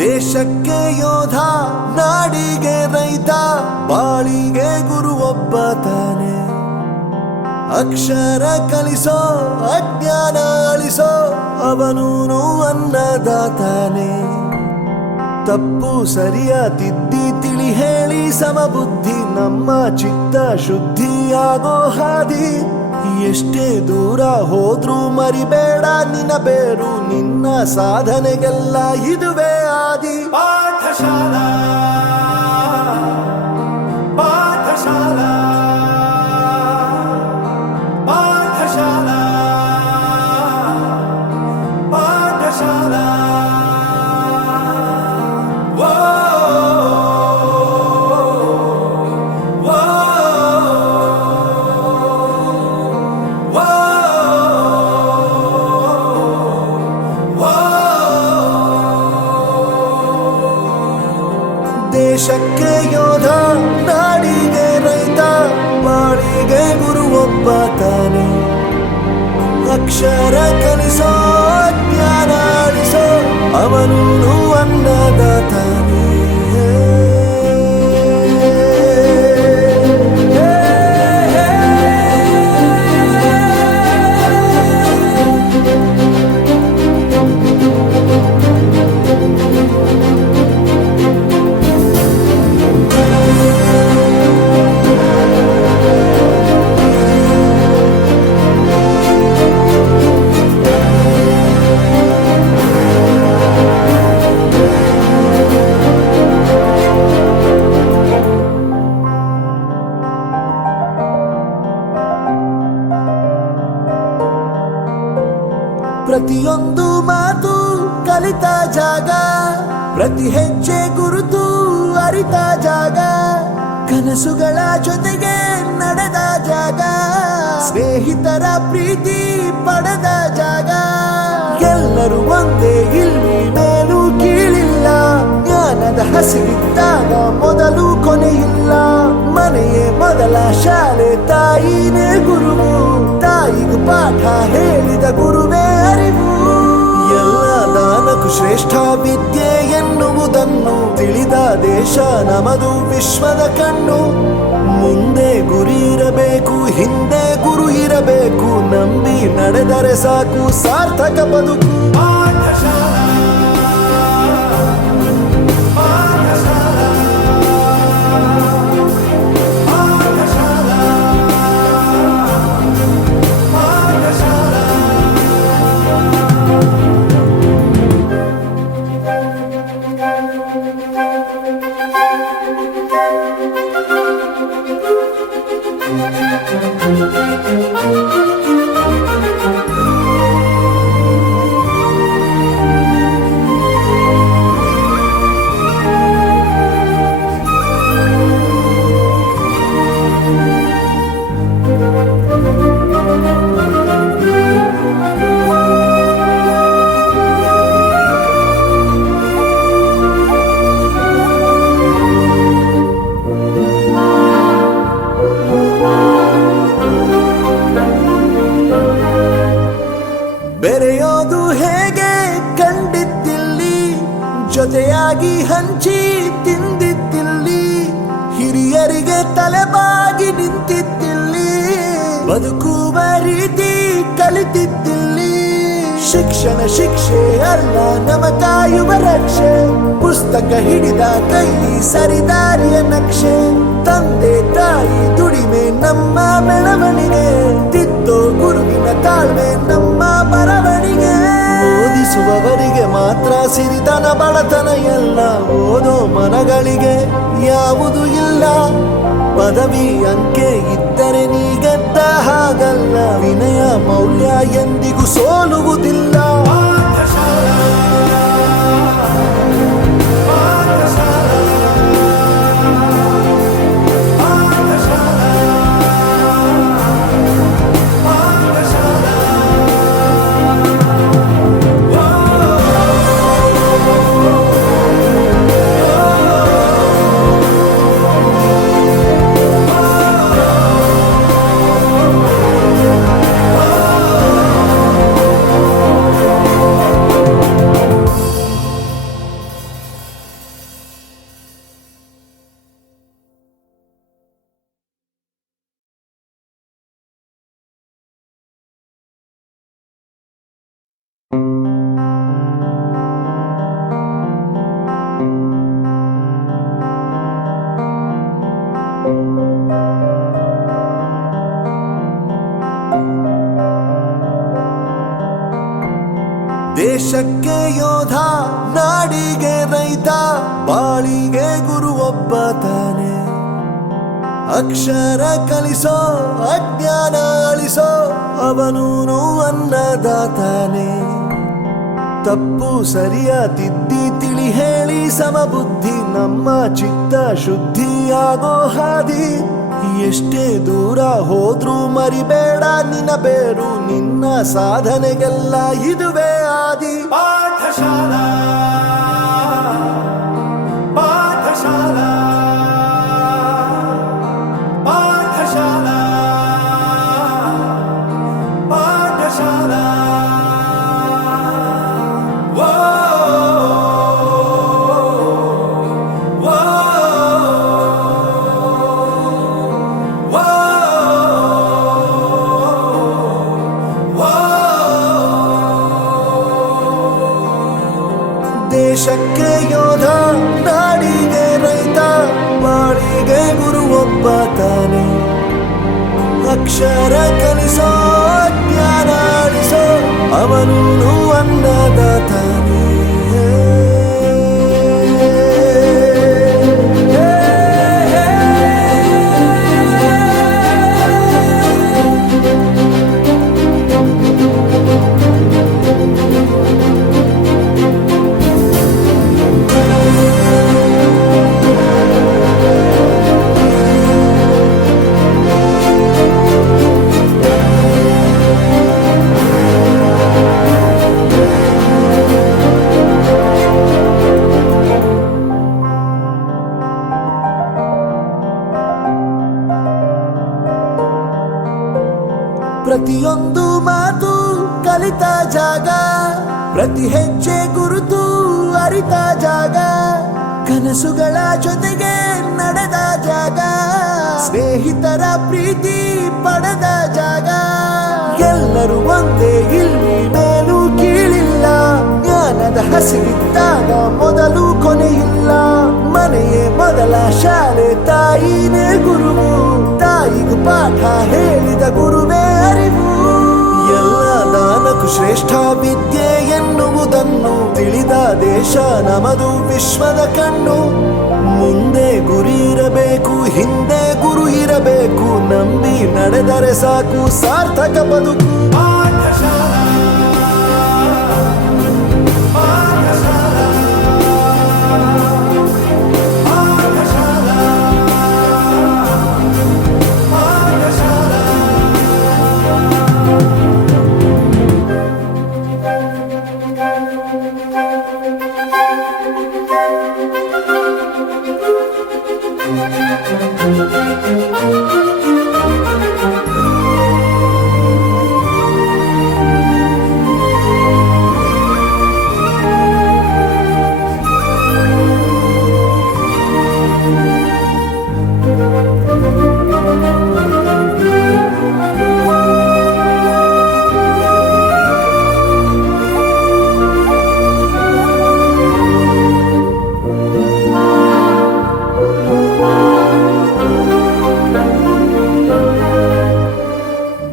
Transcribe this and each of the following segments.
ದೇಶಕ್ಕೆ ಯೋಧ, ನಾಡಿಗೆ ರೈತ, ಬಾಳಿಗೆ ಗುರು ಒಬ್ಬ ತಾನೆ. ಅಕ್ಷರ ಕಲಿಸೋ, ಅಜ್ಞಾನ ಅಳಿಸೋ, ಅವನೂನು ಅನ್ನದಾತಾನೆ. ತಪ್ಪು ಸರಿಯ ತಿದ್ದಿ ತಿಳಿ ಹೇಳಿ ಸಮಬುದ್ಧಿ, ನಮ್ಮ ಚಿತ್ತ ಶುದ್ಧಿಯಾಗೋ ಹಾದಿ. ಎಷ್ಟೇ ದೂರ ಹೋದ್ರೂ ಮರಿಬೇಡ ನಿನ್ನ ಬೇರು, ನಿನ್ನ ಸಾಧನೆಗೆಲ್ಲ ಇದುವೇ ಆದಿ. ಪಾಠಶಾಲಾ ಪಾಠಶಾಲಾ ಪಾಠಶಾಲಾ ಪಾಠಶಾಲಾ. ದೇಶಕ್ಕೆ ಯೋಧ, ನಾಡಿಗೆ ರೈತ, ಬಾಳಿಗೆ ಗುರು ಒಬ್ಬ ತಾನೆ. ಅಕ್ಷರ ಕಲಿಸೋ, ಜ್ಞಾನ ಅಳಿಸೋ, ಅವನೂನು ಅನ್ನದಾತಾನೆ. ಪ್ರತಿಯೊಂದು ಮಾತು ಕಲಿತ ಜಾಗ, ಪ್ರತಿ ಹೆಜ್ಜೆ ಗುರುತು ಅರಿತ ಜಾಗ, ಕನಸುಗಳ ಜೊತೆಗೆ ನಡೆದ ಜಾಗ, ಸ್ನೇಹಿತರ ಪ್ರೀತಿ ಪಡೆದ ಜಾಗ. ಎಲ್ಲರೂ ಒಂದೇ, ಇಲ್ಲಿ ಮೇಲೂ ಕೀಳಿಲ್ಲ, ಜ್ಞಾನದ ಹಸಿವಿದ್ದಾಗ ಮೊದಲು ಕೊನೆಯಿಲ್ಲ. ಮನೆಯೇ ಮೊದಲ ಶಾಲೆ, ತಾಯಿನೇ ಗುರುವು, ತಾಯಿಗೂ ಪಾಠ ಹೇಳಿದ ಗುರುವೇ ಅರಿವು. ಎಲ್ಲ ದಾನಕ್ಕೂ ಶ್ರೇಷ್ಠ ವಿದ್ಯೆ ಎನ್ನುವುದನ್ನು ತಿಳಿದ ದೇಶ ನಮದು, ವಿಶ್ವದ ಕಣ್ಣು. ಮುಂದೆ ಗುರಿ ಇರಬೇಕು, ಹಿಂದೆ ಗುರು ಇರಬೇಕು, ನಂಬಿ ನಡೆದರೆ ಸಾಕು ಸಾರ್ಥಕ ಬದುಕು. ಪಾಠಶಾಲಾ ಬೆರೆಯೋದು ಹೇಗೆ ಕಂಡಿದ್ದಿಲ್ಲಿ, ಜೊತೆಯಾಗಿ ಹಂಚಿ ತಿಂದಿದ್ದಿಲ್ಲಿ, ಹಿರಿಯರಿಗೆ ತಲೆಬಾಗಿ ನಿಂತಿದ್ದಿಲ್ಲಿ, ಬದುಕುವ ರೀತಿ ಕಲಿತಿದ್ದಿಲ್ಲಿ. ಶಿಕ್ಷಣ ಶಿಕ್ಷೆ ಅಲ್ಲ, ನಮ ಕಾಯುವ ರಕ್ಷೆ, ಪುಸ್ತಕ ಹಿಡಿದ ಕೈ ಸರಿದಾರಿಯ ನಕ್ಷೆ. ತಂದೆ ತಾಯಿ ದುಡಿಮೆ ನಮ್ಮ ಬೆಳವಣಿಗೆ, ತಿದ್ದೋ ಗುರುವಿನ ತಾಳ್ಮೆ ನಮ್ಮ ಬರವಣಿಗೆ. ಓದಿಸುವವರಿಗೆ ಮಾತ್ರ ಸಿರಿತನ ಬಡತನ ಎಲ್ಲ, ಓದೋ ಮನಗಳಿಗೆ ಯಾವುದು ಇಲ್ಲ. ಪದವಿ ಅಂಕೆ ಇದ್ದರೆ ನೀ ಗೆದ್ದ ಹಾಗಲ್ಲ, ವಿನಯ ಮೌಲ್ಯ ಎಂದಿಗೂ ಸೋಲುವುದಿಲ್ಲ. ಯೋಧ, ನಾಡಿಗೆ ರೈತ, ಬಾಳಿಗೆ ಗುರು ಒಬ್ಬ ತಾನೆ. ಅಕ್ಷರ ಕಲಿಸೋ, ಅಜ್ಞಾನ ಅಳಿಸೋ, ಅವನೂನು ಅನ್ನದಾತಾನೆ. ತಪ್ಪು ಸರಿಯ ತಿದ್ದಿ ತಿಳಿ ಹೇಳಿ ಸಮಬುದ್ಧಿ ನಮ್ಮ ಚಿತ್ತ ಶುದ್ಧಿಯಾಗೋ ಹಾದಿ. ಎಷ್ಟೇ ದೂರ ಹೋದ್ರೂ ಮರಿಬೇಡ ನಿನ್ನ ಬೇರು, ನಿನ್ನ ಸಾಧನೆಗೆಲ್ಲ ಇದುವೇ ಆದಿ. ಪಾಠಶಾಲಾ ಪಾಠಶಾಲಾ ಪಾಠಶಾಲಾ ಪಾಠಶಾಲಾ. ದೇಶಕ್ಕೆ ಯೋಧ, ನಾಡಿಗೆ ರೈತ, ಬಾಳಿಗೆ ಗುರು ಒಬ್ಬ ತಾನೆ. ಅಕ್ಷರ ಕಲಿಸೋ, ಜ್ಞಾನ ಅಳಿಸೋ, ಅವನೂನು ಅನ್ನದಾತಾನೆ. ಪ್ರತಿಯೊಂದು ಮಾತು ಕಲಿತ ಜಾಗ, ಪ್ರತಿ ಹೆಜ್ಜೆ ಗುರುತು ಅರಿತ ಜಾಗ, ಕನಸುಗಳ ಜೊತೆಗೆ ನಡೆದ ಜಾಗ, ಸ್ನೇಹಿತರ ಪ್ರೀತಿ ಪಡೆದ ಜಾಗ. ಎಲ್ಲರೂ ಒಂದೇ, ಇಲ್ಲಿ ಮೇಲೂ ಕೀಳಿಲ್ಲ, ಜ್ಞಾನದ ಹಸಿವಿದ್ದಾಗ ಮೊದಲು ಕೊನೆಯಿಲ್ಲ. ಮನೆಯೇ ಮೊದಲ ಶಾಲೆ, ತಾಯಿನೇ ಗುರುವು, ತಾಯಿಗೂ ಪಾಠ ಹೇಳಿದ ಗುರುವೇ ಅರಿವು. ಎಲ್ಲ ದಾನಕ್ಕೂ ಶ್ರೇಷ್ಠ ವಿದ್ಯೆ ಎನ್ನುವುದನ್ನು ತಿಳಿದ ದೇಶ ನಮದು, ವಿಶ್ವದ ಕಣ್ಣು. ಮುಂದೆ ಗುರಿ ಇರಬೇಕು, ಹಿಂದೆ ಗುರು ಇರಬೇಕು, ನಂಬಿ ನಡೆದರೆ ಸಾಕು ಸಾರ್ಥಕ ಬದುಕು. ಪಾಠಶಾಲಾ ಪಾಠಶಾಲಾ ಪಾಠಶಾಲಾ ಪಾಠಶಾಲಾ.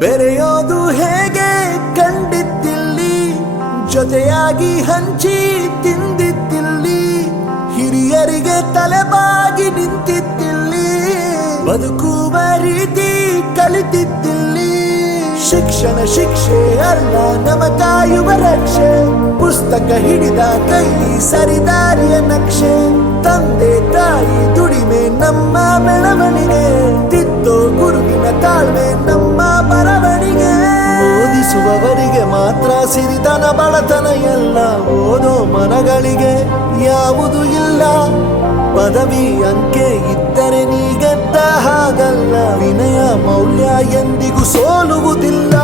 ಬೆರೆಯೋದು ಹೇಗೆ ಕಂಡಿದ್ದಿಲ್ಲಿ, ಜೊತೆಯಾಗಿ ಹಂಚಿ ತಿಂದಿದ್ದಿಲ್ಲಿ, ಹಿರಿಯರಿಗೆ ತಲೆಬಾಗಿ ನಿಂತಿದ್ದಿಲ್ಲಿ, ಬದುಕುವ ರೀತಿ ಕಲಿತಿದ್ದಿಲ್ಲಿ. ಶಿಕ್ಷಣ ಶಿಕ್ಷೆ ಅಲ್ಲ, ನಮ ಕಾಯುವ ರಕ್ಷೆ, ಪುಸ್ತಕ ಹಿಡಿದ ಕೈ ಸರಿದಾರಿಯ ನಕ್ಷೆ. ತಂದೆ ತಾಯಿ ದುಡಿಮೆ ನಮ್ಮ ಬೆಳವಣಿಗೆ, ತಿದ್ದೋ ಗುರುವಿನ ತಾಳ್ಮೆ ನಮ್ಮ ಬರವಣಿಗೆ. ಓದಿಸುವವರಿಗೆ ಮಾತ್ರ ಸಿರಿತನ ಬಡತನ ಎಲ್ಲ, ಓದೋ ಮನಗಳಿಗೆ ಯಾವುದು ಇಲ್ಲ. ಪದವಿ ಅಂಕೆ ಇದ್ದರೆ ನೀ ಗೆದ್ದ ಹಾಗಲ್ಲ, ವಿನಯ ಮೌಲ್ಯ ಎಂದಿಗೂ ಸೋಲುವುದಿಲ್ಲ.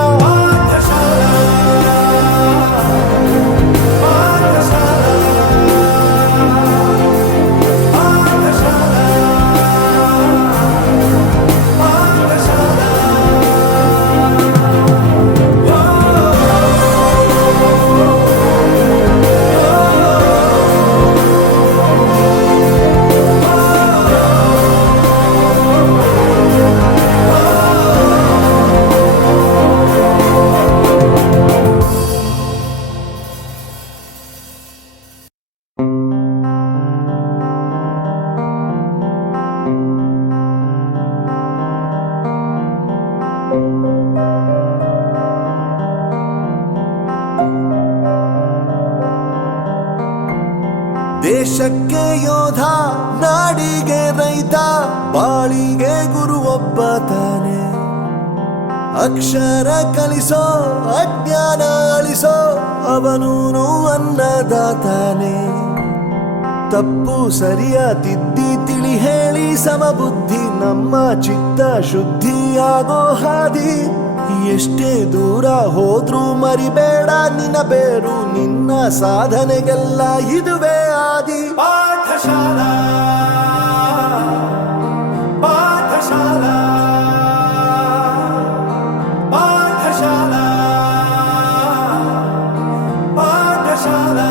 ದೇಶಕ್ಕೆ ಯೋಧ, ನಾಡಿಗೆ ರೈತ, ಬಾಳಿಗೆ ಗುರು ಒಬ್ಬ ತಾನೆ. ಅಕ್ಷರ ಕಲಿಸೋ, ಅಜ್ಞಾನ ಅಳಿಸೋ, ಅವನೂನು ಅನ್ನದಾತಾನೆ. ತಪ್ಪು ಸರಿಯ ತಿದ್ದಿ ತಿಳಿ ಹೇಳಿ ಸಮಬುದ್ಧಿ ನಮ್ಮ ಚಿತ್ತ ಶುದ್ಧಿಯಾಗೋ ಹಾದಿ. ಎಷ್ಟೇ ದೂರ ಹೋದ್ರೂ ಮರಿಬೇಡ ನಿನ್ನ ಬೇರು, ನಿನ್ನ ಸಾಧನೆಗೆಲ್ಲ ಇದುವೇ ಆದಿ. ಪಾಠಶಾಲಾ ಪಾಠಶಾಲಾ ಪಾಠಶಾಲಾ ಪಾಠಶಾಲಾ.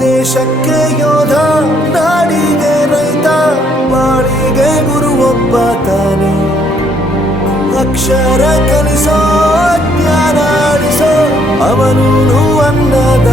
ದೇಶಕ್ಕೆ ಯೋಧ, ನಾಡಿಗೆ ರೈತ, ಬಾಳಿಗೆ ಗುರು ಒಬ್ಬ ತಾನೆ. ಅಕ್ಷರ ಕಲಿಸೋ, ಜ್ಞಾನ ಅಳಿಸೋ, ಅವನೂನು ಅನ್ನದ